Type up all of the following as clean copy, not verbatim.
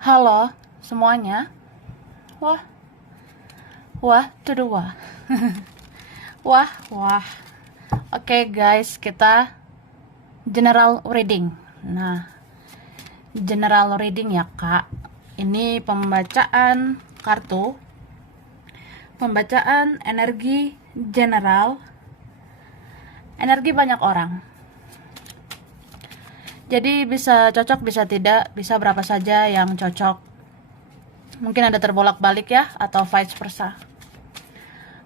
Halo semuanya. Wah, wah, tuh wah. Wah, wah. Oke guys, kita general reading. Nah, general reading ya kak. Ini pembacaan kartu, pembacaan energi general, energi banyak orang. Jadi bisa cocok, bisa tidak, bisa berapa saja yang cocok. Mungkin ada terbolak-balik ya, atau vice versa.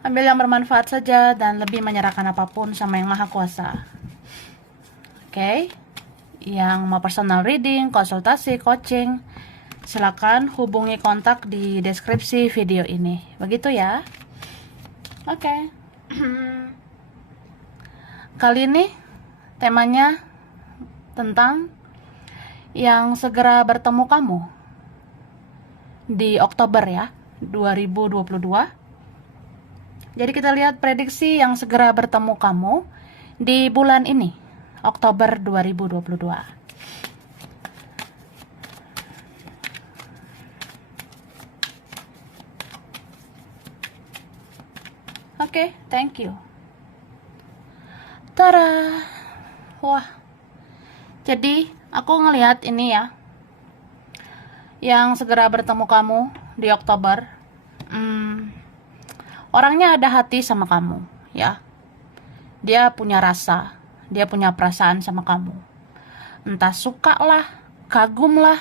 Ambil yang bermanfaat saja dan lebih menyerahkan apapun sama yang maha kuasa. Oke. Yang mau personal reading, konsultasi, coaching, silakan hubungi kontak di deskripsi video ini. Begitu ya. Oke. Kali ini temanya tentang yang segera bertemu kamu di Oktober ya, 2022. Jadi kita lihat prediksi yang segera bertemu kamu di bulan ini, Oktober 2022. Oke, thank you. Tada. Wah. Jadi, aku ngelihat ini ya. Yang segera bertemu kamu di Oktober. Orangnya ada hati sama kamu, ya. Dia punya rasa, dia punya perasaan sama kamu. Entah suka lah, kagum lah,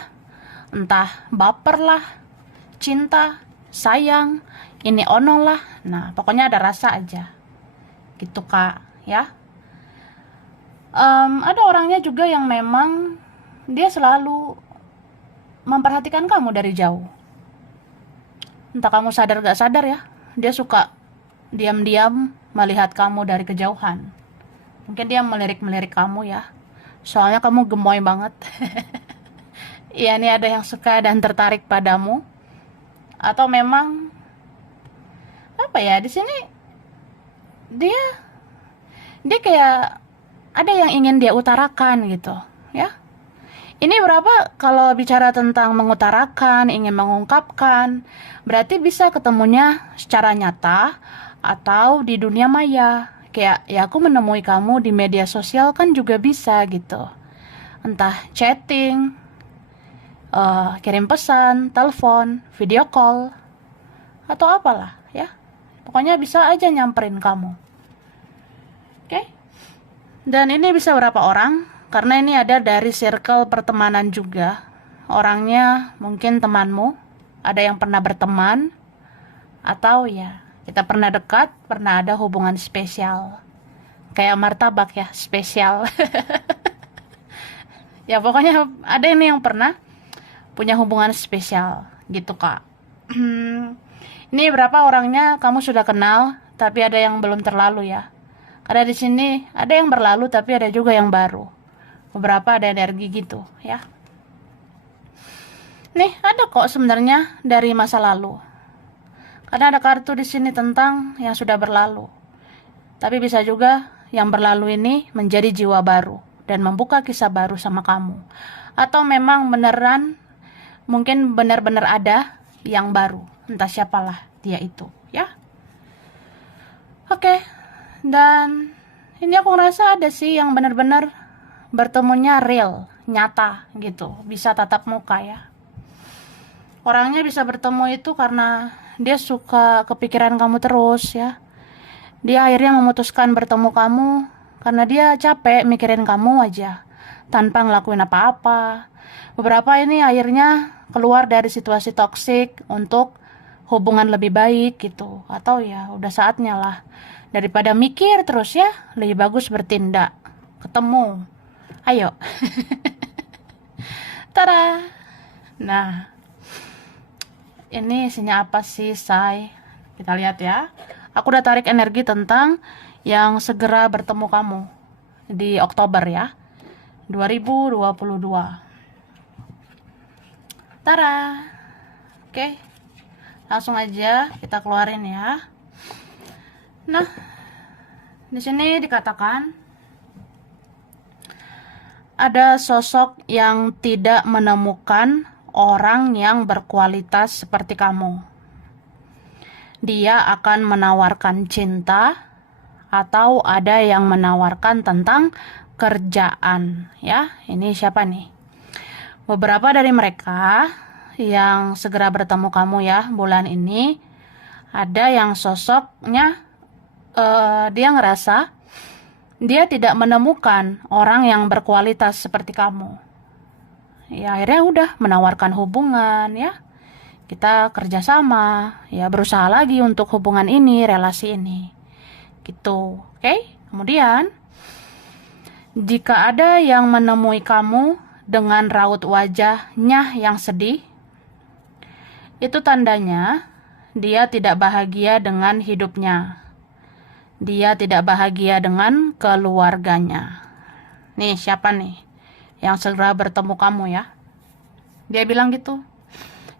entah baper lah, cinta, sayang, ini ono lah. Nah, pokoknya ada rasa aja. Gitu kak, ya. Ada orangnya juga yang memang dia selalu memperhatikan kamu dari jauh. Entah kamu sadar gak sadar ya, dia suka diam-diam melihat kamu dari kejauhan. Mungkin dia melirik-melirik kamu ya, soalnya kamu gemoy banget. Iya nih, ada yang suka dan tertarik padamu. Atau memang apa ya, di sini dia kayak ada yang ingin dia utarakan gitu ya. Ini berapa kalau bicara tentang mengutarakan, ingin mengungkapkan, berarti bisa ketemunya secara nyata atau di dunia maya. Kayak ya aku menemui kamu di media sosial kan juga bisa gitu. Entah chatting, kirim pesan, telepon, video call, atau apalah ya. Pokoknya bisa aja nyamperin kamu. Oke? Dan ini bisa berapa orang? Karena ini ada dari circle pertemanan juga. Orangnya mungkin temanmu, ada yang pernah berteman, atau ya kita pernah dekat, pernah ada hubungan spesial. Kayak martabak ya, spesial. Ya pokoknya ada ini yang pernah punya hubungan spesial gitu kak. Ini berapa orangnya kamu sudah kenal, tapi ada yang belum terlalu ya. Karena di sini ada yang berlalu tapi ada juga yang baru. Beberapa ada energi gitu ya. Nih ada kok sebenarnya dari masa lalu. Karena ada kartu di sini tentang yang sudah berlalu. Tapi bisa juga yang berlalu ini menjadi jiwa baru dan membuka kisah baru sama kamu. Atau memang beneran, mungkin benar-benar ada yang baru. Entah siapalah dia itu ya. Oke. Dan ini aku ngerasa ada sih yang benar-benar bertemunya real, nyata gitu, bisa tatap muka ya. Orangnya bisa bertemu itu karena dia suka kepikiran kamu terus ya. Dia akhirnya memutuskan bertemu kamu karena dia capek mikirin kamu aja tanpa ngelakuin apa-apa. Beberapa ini akhirnya keluar dari situasi toksik untuk hubungan lebih baik gitu. Atau ya udah saatnya lah, daripada mikir terus ya, lebih bagus bertindak. Ketemu, ayo. Tada. Nah, ini isinya apa sih, say? Kita lihat ya. Aku udah tarik energi tentang yang segera bertemu kamu di Oktober ya, 2022. Tada. Oke. Langsung aja kita keluarin ya. Nah, di sini dikatakan ada sosok yang tidak menemukan orang yang berkualitas seperti kamu. Dia akan menawarkan cinta atau ada yang menawarkan tentang kerjaan, ya. Ini siapa nih? Beberapa dari mereka yang segera bertemu kamu ya bulan ini, ada yang sosoknya dia ngerasa dia tidak menemukan orang yang berkualitas seperti kamu. Ya akhirnya udah menawarkan hubungan ya. Kita kerjasama, ya berusaha lagi untuk hubungan ini, relasi ini. Gitu, oke? Kemudian, jika ada yang menemui kamu dengan raut wajahnya yang sedih, itu tandanya dia tidak bahagia dengan hidupnya. Dia tidak bahagia dengan keluarganya. Nih, siapa nih yang segera bertemu kamu ya? Dia bilang gitu.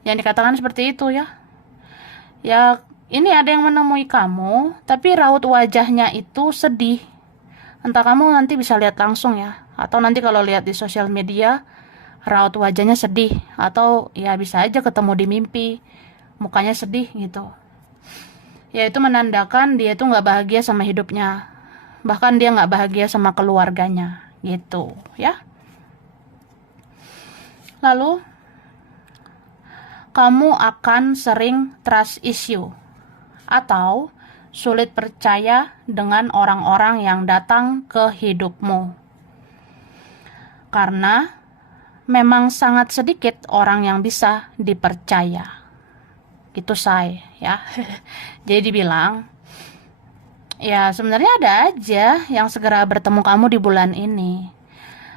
Yang dikatakan seperti itu ya. Ya, ini ada yang menemui kamu, tapi raut wajahnya itu sedih. Entah kamu nanti bisa lihat langsung ya. Atau nanti kalau lihat di sosial media, raut wajahnya sedih. Atau ya bisa aja ketemu di mimpi, mukanya sedih gitu. Ya itu menandakan dia itu nggak bahagia sama hidupnya. Bahkan dia nggak bahagia sama keluarganya gitu ya. Lalu kamu akan sering trust issue atau sulit percaya dengan orang-orang yang datang ke hidupmu. Karena memang sangat sedikit orang yang bisa dipercaya. Gitu say ya. Jadi dibilang, ya sebenarnya ada aja yang segera bertemu kamu di bulan ini.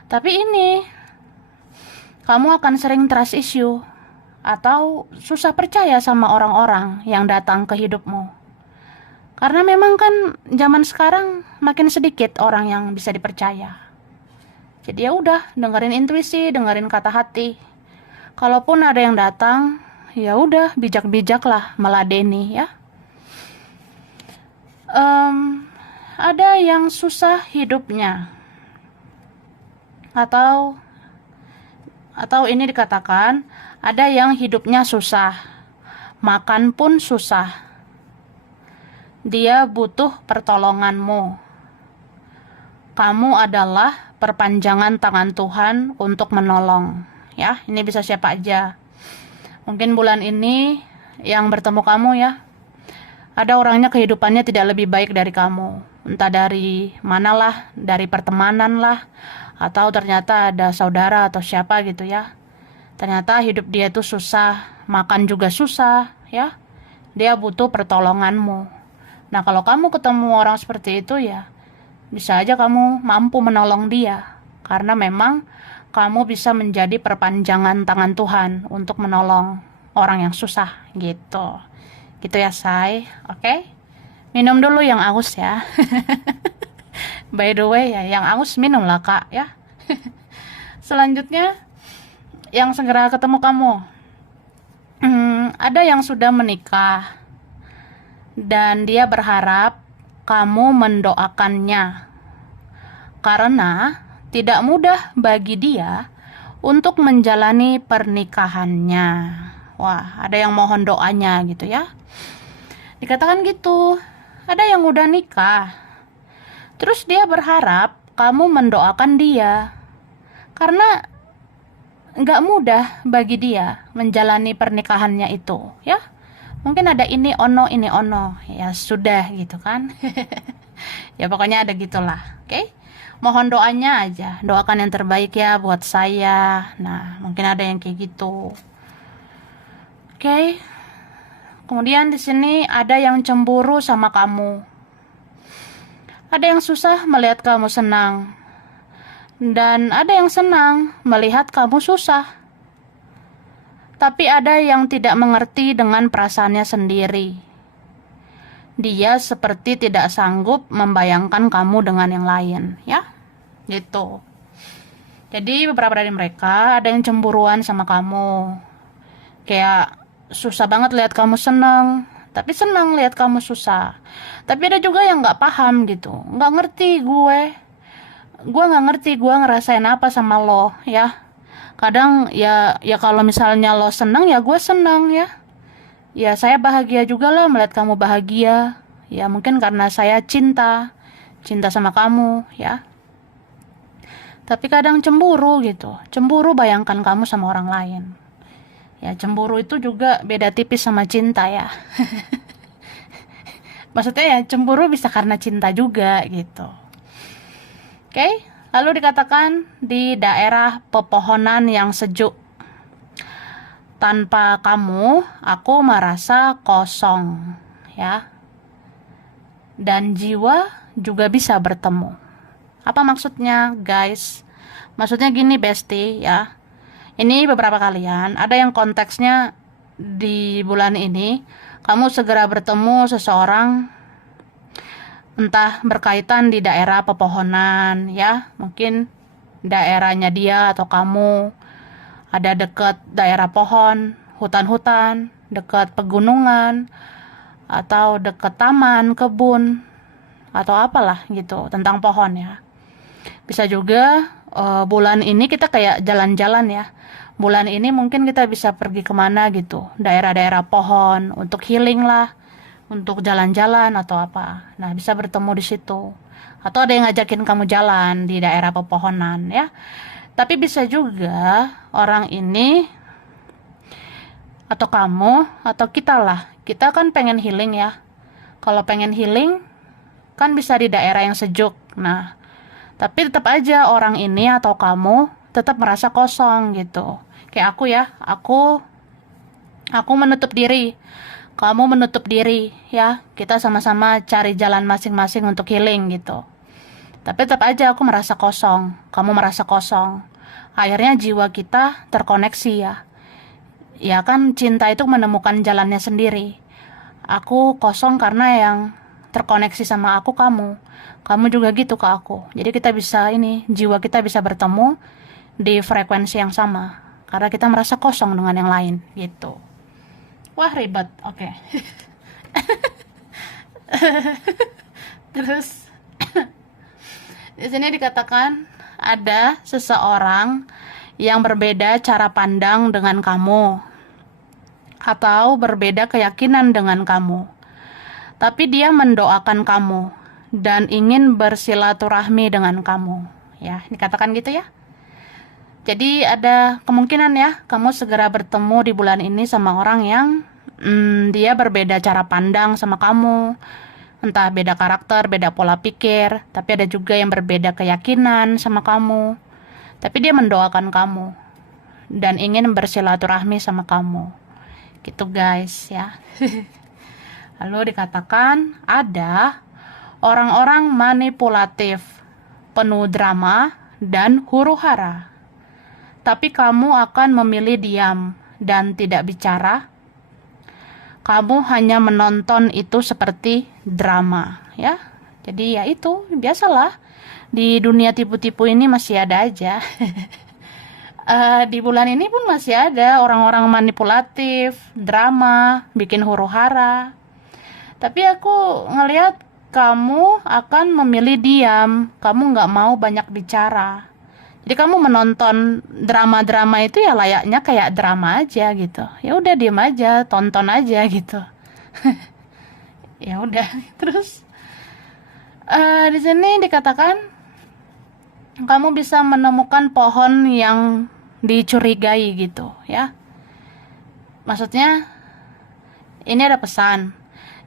Tapi ini, kamu akan sering trust issue atau susah percaya sama orang-orang yang datang ke hidupmu. Karena memang kan zaman sekarang makin sedikit orang yang bisa dipercaya. Jadi ya udah, dengerin intuisi, dengerin kata hati. Kalaupun ada yang datang, ya udah bijak-bijaklah meladeni ya. Ada yang susah hidupnya. Atau ini dikatakan ada yang hidupnya susah, makan pun susah. Dia butuh pertolonganmu. Kamu adalah perpanjangan tangan Tuhan untuk menolong. Ya, ini bisa siapa aja. Mungkin bulan ini yang bertemu kamu ya, ada orangnya kehidupannya tidak lebih baik dari kamu. Entah dari manalah, dari pertemanan lah, atau ternyata ada saudara atau siapa gitu ya. Ternyata hidup dia tuh susah, makan juga susah ya. Dia butuh pertolonganmu. Nah kalau kamu ketemu orang seperti itu ya, bisa aja kamu mampu menolong dia. Karena memang kamu bisa menjadi perpanjangan tangan Tuhan untuk menolong orang yang susah gitu. Gitu ya say, oke? Minum dulu yang aus ya. By the way ya, yang aus minum lah kak ya. Selanjutnya, yang segera ketemu kamu. Ada yang sudah menikah dan dia berharap kamu mendoakannya. Karena tidak mudah bagi dia untuk menjalani pernikahannya. Wah, ada yang mohon doanya gitu ya. Dikatakan gitu, ada yang udah nikah. Terus dia berharap kamu mendoakan dia. Karena nggak mudah bagi dia menjalani pernikahannya itu, ya. Mungkin ada ini ono, ya sudah gitu kan. Ya pokoknya ada gitulah, oke? Mohon doanya aja, doakan yang terbaik ya buat saya. Nah, mungkin ada yang kayak gitu. Oke. Kemudian di sini ada yang cemburu sama kamu. Ada yang susah melihat kamu senang. Dan ada yang senang melihat kamu susah. Tapi ada yang tidak mengerti dengan perasaannya sendiri. Dia seperti tidak sanggup membayangkan kamu dengan yang lain, ya. Gitu. Jadi beberapa dari mereka ada yang cemburuan sama kamu. Kayak susah banget lihat kamu senang, tapi senang lihat kamu susah. Tapi ada juga yang nggak paham gitu, nggak ngerti gue nggak ngerti gue ngerasain apa sama lo ya. Kadang ya kalau misalnya lo senang ya gue senang ya. Ya saya bahagia juga lah melihat kamu bahagia. Ya mungkin karena saya cinta sama kamu ya. Tapi kadang cemburu gitu. Cemburu bayangkan kamu sama orang lain. Ya cemburu itu juga beda tipis sama cinta ya. Maksudnya ya cemburu bisa karena cinta juga gitu. Oke, lalu dikatakan di daerah pepohonan yang sejuk. Tanpa kamu, aku merasa kosong, ya. Dan jiwa juga bisa bertemu. Apa maksudnya, guys? Maksudnya gini, bestie, ya. Ini beberapa kalian, ada yang konteksnya di bulan ini, kamu segera bertemu seseorang, entah berkaitan di daerah pepohonan, ya. Mungkin daerahnya dia atau kamu, ada dekat daerah pohon, hutan-hutan, dekat pegunungan, atau dekat taman, kebun, atau apalah gitu, tentang pohon ya. Bisa juga bulan ini kita kayak jalan-jalan ya. Bulan ini mungkin kita bisa pergi kemana gitu, daerah-daerah pohon, untuk healing lah, untuk jalan-jalan atau apa. Nah, bisa bertemu di situ. Atau ada yang ngajakin kamu jalan di daerah pepohonan ya. Tapi bisa juga orang ini atau kamu atau kita lah. Kita kan pengen healing ya. Kalau pengen healing kan bisa di daerah yang sejuk. Nah, tapi tetap aja orang ini atau kamu tetap merasa kosong gitu. Kayak aku ya. Aku menutup diri. Kamu menutup diri ya. Kita sama-sama cari jalan masing-masing untuk healing gitu. Tapi tetap aja aku merasa kosong, kamu merasa kosong. Akhirnya jiwa kita terkoneksi ya. Ya kan cinta itu menemukan jalannya sendiri. Aku kosong karena yang terkoneksi sama aku kamu. Kamu juga gitu ke aku. Jadi kita bisa jiwa kita bisa bertemu di frekuensi yang sama. Karena kita merasa kosong dengan yang lain gitu. Wah ribet, oke. Terus di sini dikatakan ada seseorang yang berbeda cara pandang dengan kamu atau berbeda keyakinan dengan kamu. Tapi dia mendoakan kamu dan ingin bersilaturahmi dengan kamu. Ya, dikatakan gitu ya. Jadi ada kemungkinan ya kamu segera bertemu di bulan ini sama orang yang dia berbeda cara pandang sama kamu. Entah beda karakter, beda pola pikir, tapi ada juga yang berbeda keyakinan sama kamu. Tapi dia mendoakan kamu dan ingin bersilaturahmi sama kamu. Gitu guys ya. Lalu dikatakan ada orang-orang manipulatif, penuh drama dan huru-hara. Tapi kamu akan memilih diam dan tidak bicara. Kamu hanya menonton itu seperti drama, ya. Jadi ya itu, biasalah. Di dunia tipu-tipu ini masih ada aja. Di bulan ini pun masih ada orang-orang manipulatif, drama, bikin huru-hara. Tapi aku ngelihat kamu akan memilih diam, kamu nggak mau banyak bicara. Jadi kamu menonton drama-drama itu ya layaknya kayak drama aja gitu. Ya udah diam aja, tonton aja gitu. Ya udah. Terus di sini dikatakan kamu bisa menemukan pohon yang dicurigai gitu ya. Maksudnya ini ada pesan.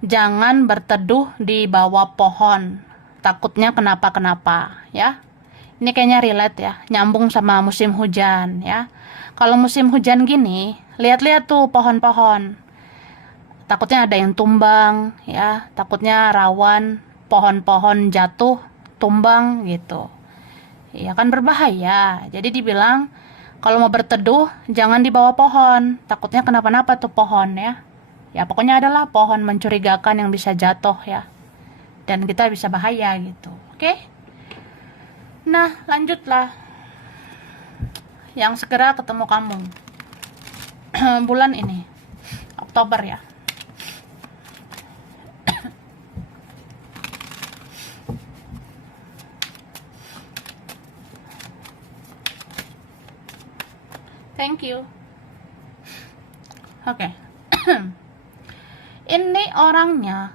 Jangan berteduh di bawah pohon. Takutnya kenapa-kenapa ya. Ini kayaknya relate ya, nyambung sama musim hujan ya. Kalau musim hujan gini, lihat-lihat tuh pohon-pohon. Takutnya ada yang tumbang ya, takutnya rawan pohon-pohon jatuh, tumbang gitu. Ya kan berbahaya. Jadi dibilang kalau mau berteduh jangan di bawah pohon, takutnya kenapa-napa tuh pohon ya. Ya pokoknya adalah pohon mencurigakan yang bisa jatuh ya. Dan kita bisa bahaya gitu. Oke? Nah, lanjutlah. Yang segera ketemu kamu. Bulan ini. Oktober ya. Thank you. Oke. Ini orangnya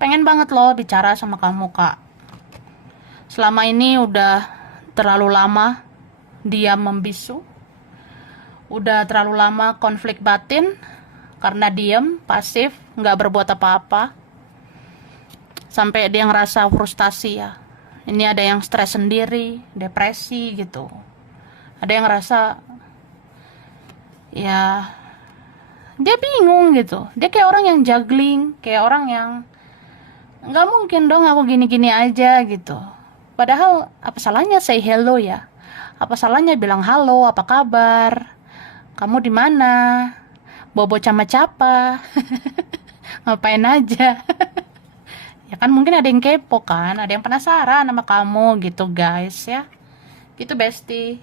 pengen banget loh bicara sama kamu, Kak. Selama ini udah terlalu lama dia membisu. Udah terlalu lama konflik batin karena diem, pasif, nggak berbuat apa-apa. Sampai dia ngerasa frustasi ya. Ini ada yang stres sendiri, depresi gitu. Ada yang ngerasa ya dia bingung gitu. Dia kayak orang yang juggling, kayak orang yang nggak mungkin dong aku gini-gini aja gitu. Padahal apa salahnya say hello ya? Apa salahnya bilang halo, apa kabar? Kamu di mana? Bobo sama capa? Ngapain aja? Ya kan mungkin ada yang kepo kan, ada yang penasaran sama kamu gitu guys ya. Gitu bestie.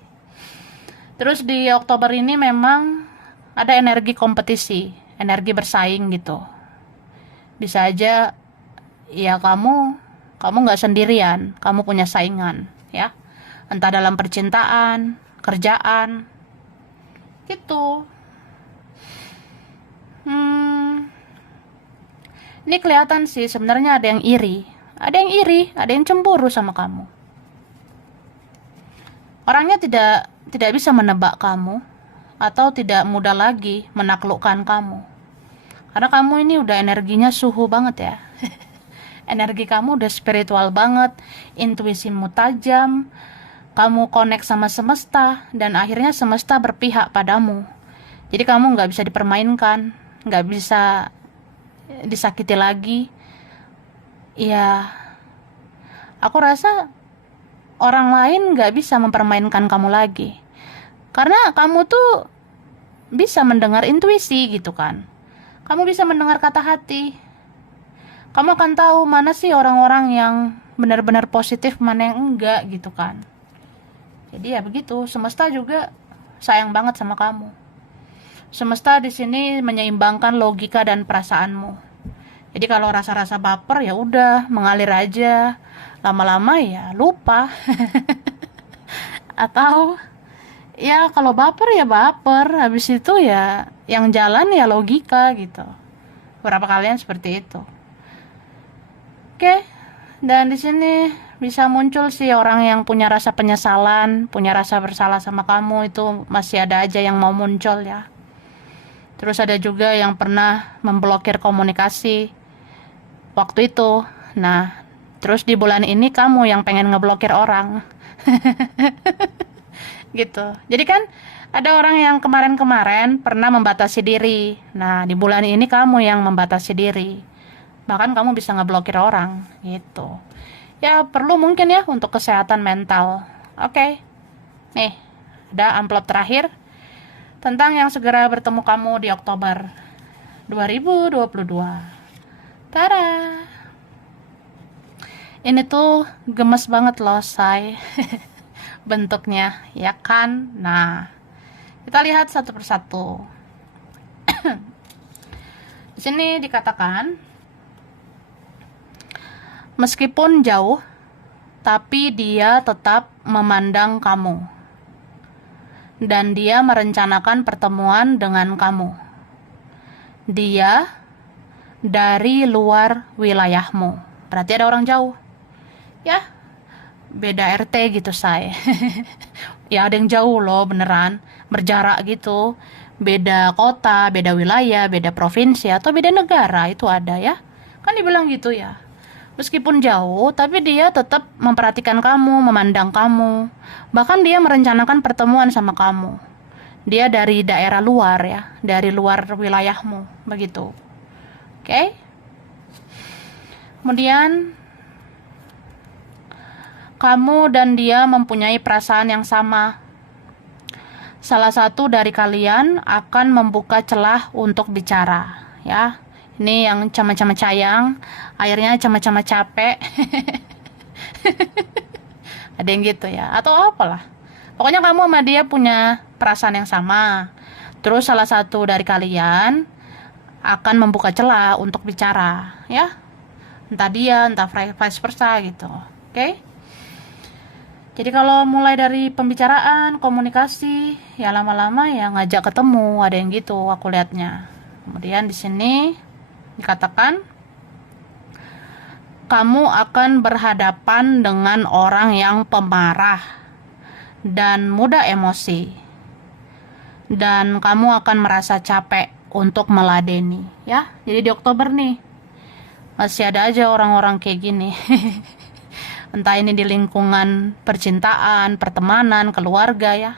Terus di Oktober ini memang ada energi kompetisi, energi bersaing gitu. Bisa aja ya kamu nggak sendirian, kamu punya saingan ya. Entah dalam percintaan, kerjaan, gitu. Ini kelihatan sih sebenarnya ada yang iri, ada yang cemburu sama kamu. Orangnya tidak bisa menebak kamu atau tidak mudah lagi menaklukkan kamu. Karena kamu ini udah energinya suhu banget ya. Energi kamu udah spiritual banget, intuisimu tajam, kamu connect sama semesta, dan akhirnya semesta berpihak padamu. Jadi kamu nggak bisa dipermainkan, nggak bisa disakiti lagi. Ya, aku rasa orang lain nggak bisa mempermainkan kamu lagi. Karena kamu tuh bisa mendengar intuisi gitu kan. Kamu bisa mendengar kata hati. Kamu akan tahu mana sih orang-orang yang benar-benar positif, mana yang enggak gitu kan. Jadi ya begitu, semesta juga sayang banget sama kamu. Semesta di sini menyeimbangkan logika dan perasaanmu. Jadi kalau rasa-rasa baper ya udah mengalir aja. Lama-lama ya lupa. Atau ya kalau baper ya baper, habis itu ya yang jalan ya logika gitu. Beberapa kalian seperti itu. Oke. Dan di sini bisa muncul sih orang yang punya rasa penyesalan, punya rasa bersalah sama kamu, itu masih ada aja yang mau muncul ya. Terus ada juga yang pernah memblokir komunikasi waktu itu. Nah, terus di bulan ini kamu yang pengen ngeblokir orang. Gitu. Jadi kan ada orang yang kemarin-kemarin pernah membatasi diri. Nah, di bulan ini kamu yang membatasi diri. Bahkan kamu bisa ngeblokir orang gitu. Ya, perlu mungkin ya untuk kesehatan mental. Oke. Nih, ada amplop terakhir tentang yang segera bertemu kamu di Oktober 2022. Tada! Ini tuh gemes banget loh, say. Bentuknya, ya kan? Nah, kita lihat satu persatu. Di sini dikatakan, meskipun jauh, tapi dia tetap memandang kamu. Dan dia merencanakan pertemuan dengan kamu. Dia dari luar wilayahmu. Berarti ada orang jauh. Ya, beda RT gitu say. Ya ada yang jauh loh beneran, berjarak gitu. Beda kota, beda wilayah, beda provinsi, atau beda negara, itu ada ya. Kan dibilang gitu ya. Meskipun jauh, tapi dia tetap memperhatikan kamu, memandang kamu. Bahkan dia merencanakan pertemuan sama kamu. Dia dari daerah luar ya, dari luar wilayahmu, begitu. Oke? Kemudian, kamu dan dia mempunyai perasaan yang sama. Salah satu dari kalian akan membuka celah untuk bicara, ya. Ini yang cama-cama cayang, akhirnya cama-cama capek. Ada yang gitu ya, atau apalah. Pokoknya kamu sama dia punya perasaan yang sama. Terus salah satu dari kalian akan membuka celah untuk bicara, ya. Entah dia, entah vice versa gitu. Oke? Jadi kalau mulai dari pembicaraan, komunikasi, ya lama-lama ya ngajak ketemu, ada yang gitu aku lihatnya. Kemudian di sini dikatakan kamu akan berhadapan dengan orang yang pemarah dan mudah emosi. Dan kamu akan merasa capek untuk meladeni, ya. Jadi di Oktober nih masih ada aja orang-orang kayak gini. Entah ini di lingkungan percintaan, pertemanan, keluarga ya.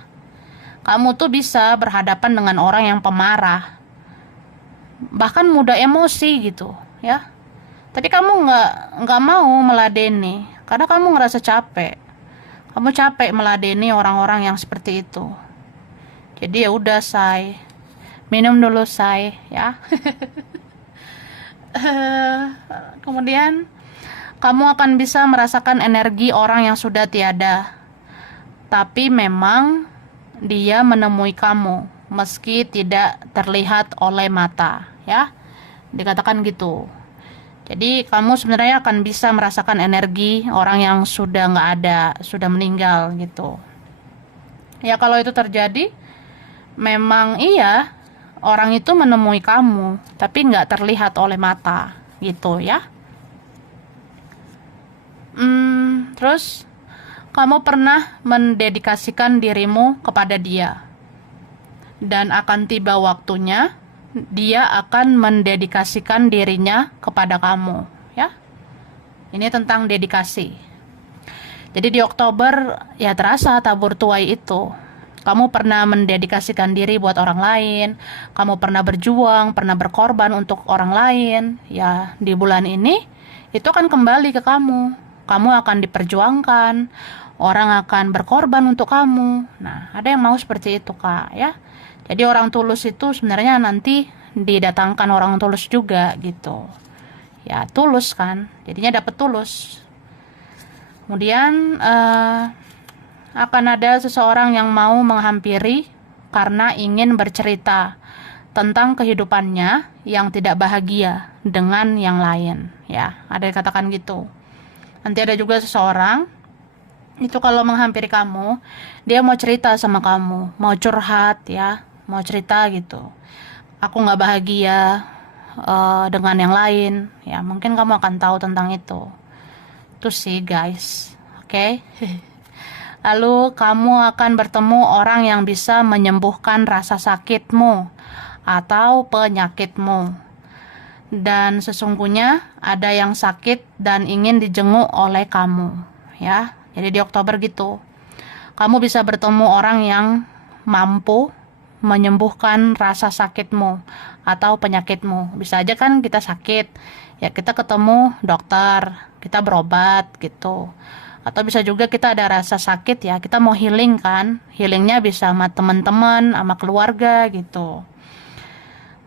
Kamu tuh bisa berhadapan dengan orang yang pemarah, bahkan mudah emosi gitu ya. Tapi kamu nggak mau meladeni karena kamu ngerasa capek. Kamu capek meladeni orang-orang yang seperti itu. Jadi ya udah, say. Minum dulu, say, ya. Kemudian kamu akan bisa merasakan energi orang yang sudah tiada. Tapi memang dia menemui kamu meski tidak terlihat oleh mata, ya. Dikatakan gitu. Jadi kamu sebenarnya akan bisa merasakan energi orang yang sudah nggak ada, sudah meninggal gitu. Ya kalau itu terjadi, memang iya, orang itu menemui kamu, tapi nggak terlihat oleh mata gitu ya. Terus kamu pernah mendedikasikan dirimu kepada dia, dan akan tiba waktunya dia akan mendedikasikan dirinya kepada kamu, ya. Ini tentang dedikasi. Jadi di Oktober ya terasa tabur tuai itu. Kamu pernah mendedikasikan diri buat orang lain, kamu pernah berjuang, pernah berkorban untuk orang lain. Ya, di bulan ini itu akan kembali ke kamu. Kamu akan diperjuangkan, orang akan berkorban untuk kamu. Nah, ada yang mau seperti itu, Kak, ya. Jadi orang tulus itu sebenarnya nanti didatangkan orang tulus juga gitu. Ya, tulus kan. Jadinya dapat tulus. Kemudian akan ada seseorang yang mau menghampiri karena ingin bercerita tentang kehidupannya yang tidak bahagia dengan yang lain. Ya, ada yang katakan gitu. Nanti ada juga seseorang itu kalau menghampiri kamu, dia mau cerita sama kamu, mau curhat ya, mau cerita gitu. Aku nggak bahagia dengan yang lain, ya mungkin kamu akan tahu tentang itu. Itu sih guys, oke? Lalu kamu akan bertemu orang yang bisa menyembuhkan rasa sakitmu atau penyakitmu. Dan sesungguhnya ada yang sakit dan ingin dijenguk oleh kamu, ya. Jadi di Oktober gitu. Kamu bisa bertemu orang yang mampu menyembuhkan rasa sakitmu atau penyakitmu. Bisa aja kan kita sakit, ya kita ketemu dokter, kita berobat gitu. Atau bisa juga kita ada rasa sakit ya, kita mau healing kan. Healingnya bisa sama teman-teman, sama keluarga gitu.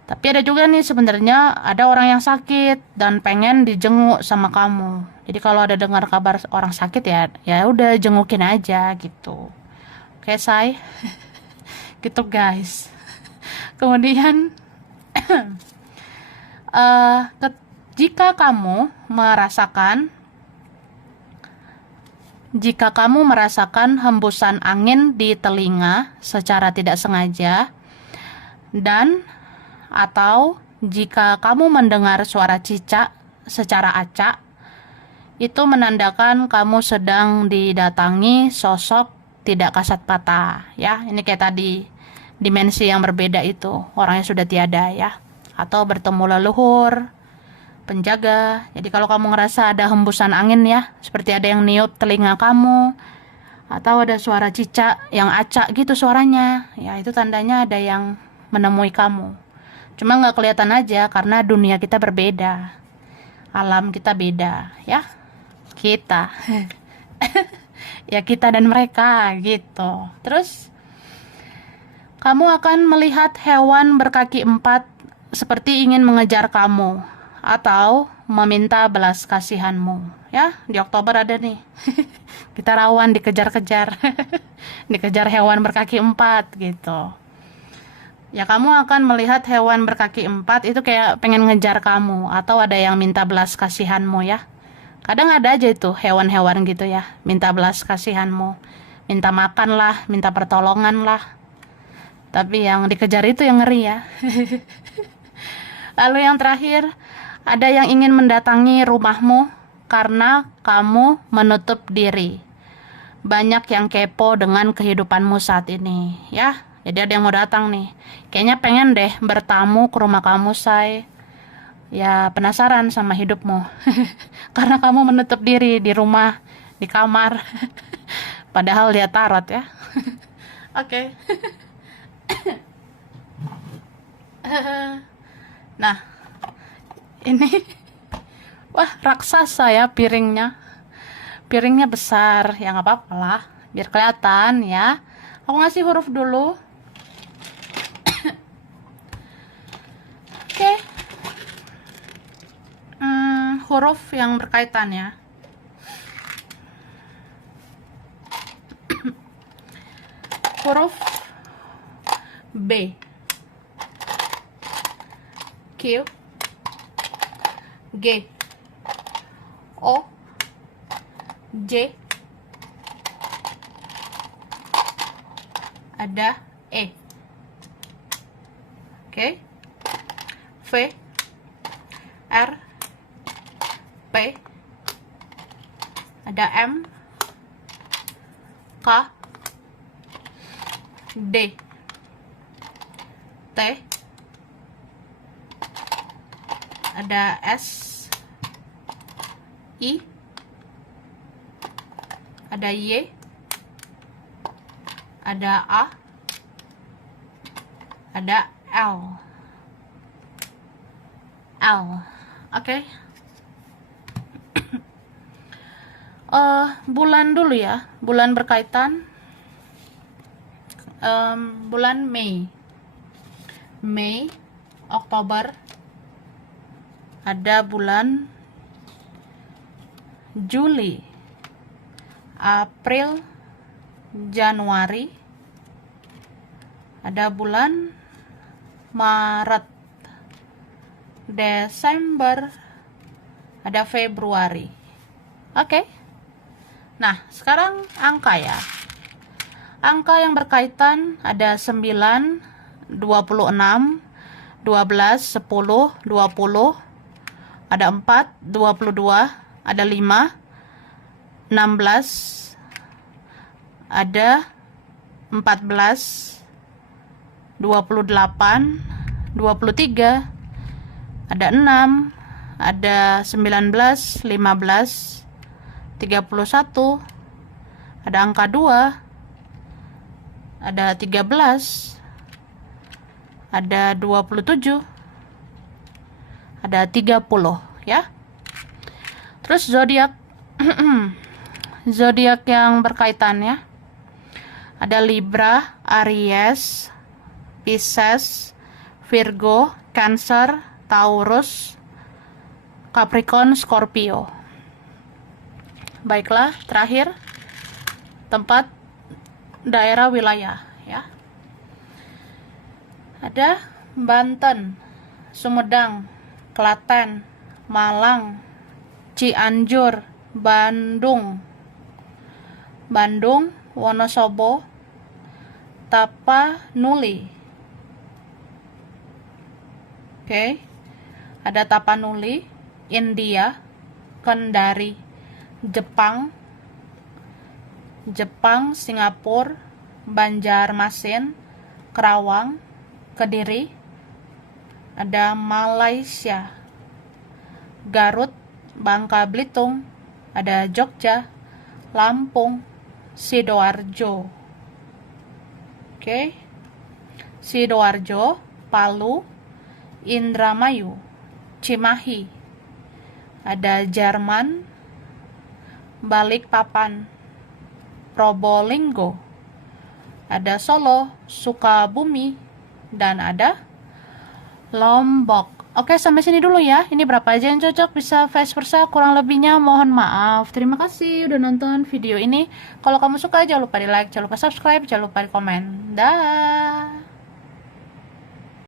Tapi ada juga nih sebenarnya ada orang yang sakit dan pengen dijenguk sama kamu. Jadi kalau ada dengar kabar orang sakit ya udah jengukin aja gitu. Oke, say. Gitu guys. Kemudian jika kamu merasakan hembusan angin di telinga secara tidak sengaja, dan atau jika kamu mendengar suara cicak secara acak, itu menandakan kamu sedang didatangi sosok tidak kasat mata, ya. Ini kayak tadi, dimensi yang berbeda itu, orangnya sudah tiada, ya. Atau bertemu leluhur, penjaga. Jadi kalau kamu ngerasa ada hembusan angin ya, seperti ada yang niup telinga kamu, atau ada suara cicak yang acak gitu suaranya, ya itu tandanya ada yang menemui kamu. Cuma nggak kelihatan aja karena dunia kita berbeda, alam kita beda, ya. Kita ya kita dan mereka gitu. Terus kamu akan melihat hewan berkaki 4 seperti ingin mengejar kamu atau meminta belas kasihanmu, ya. Di Oktober ada nih kita rawan dikejar-kejar dikejar hewan berkaki 4 gitu. Ya kamu akan melihat hewan berkaki 4 itu kayak pengen ngejar kamu, atau ada yang minta belas kasihanmu ya. Kadang ada aja itu hewan-hewan gitu ya, minta belas kasihanmu, minta makan lah, minta pertolongan lah. Tapi yang dikejar itu yang ngeri ya. Lalu yang terakhir, ada yang ingin mendatangi rumahmu karena kamu menutup diri. Banyak yang kepo dengan kehidupanmu saat ini, ya. Jadi ada yang mau datang nih. Kayaknya pengen deh bertamu ke rumah kamu, say. Ya, penasaran sama hidupmu. Karena kamu menutup diri di rumah, di kamar. Padahal dia tarot ya. Oke. Nah, ini wah, raksasa ya piringnya. Piringnya besar, ya nggak apa-apa lah, biar kelihatan ya. Aku ngasih huruf dulu. Oke. Huruf yang berkaitan ya. Huruf B, Q, G, O, J, ada E. Oke. V, R, P, ada M, K, D, T, ada S, I, ada Y, ada A, ada L. L. Oke. Bulan dulu ya, bulan berkaitan. Bulan Mei, Oktober, ada bulan Juli, April, Januari, ada bulan Maret, Desember, ada Februari. Oke. Nah, sekarang angka ya. Angka yang berkaitan ada 9, 26, 12, 10, 20, ada 4, 22, ada 5, 16, ada 14, 28, 23, ada 6, ada 19, 15, 31, ada angka 2, ada 13, ada 27, ada 30 ya. Terus zodiak zodiak yang berkaitan ya. Ada Libra, Aries, Pisces, Virgo, Cancer, Taurus, Capricorn, Scorpio. Baiklah, terakhir tempat daerah wilayah ya. Ada Banten, Sumedang, Klaten, Malang, Cianjur, Bandung, Wonosobo, Tapanuli. Oke. Ada Tapanuli, India, Kendari, Jepang, Singapura, Banjarmasin, Kerawang, Kediri, ada Malaysia, Garut, Bangka Belitung, ada Jogja, Lampung, Sidoarjo. Oke. Sidoarjo, Palu, Indramayu, Cimahi, ada Jerman, Balikpapan, Probolinggo, ada Solo, Sukabumi, dan ada Lombok. Oke, sampai sini dulu ya. Ini berapa aja yang cocok, bisa vice versa, kurang lebihnya mohon maaf. Terima kasih udah nonton video ini. Kalau kamu suka jangan lupa di like, jangan lupa subscribe, jangan lupa di komen. Dah.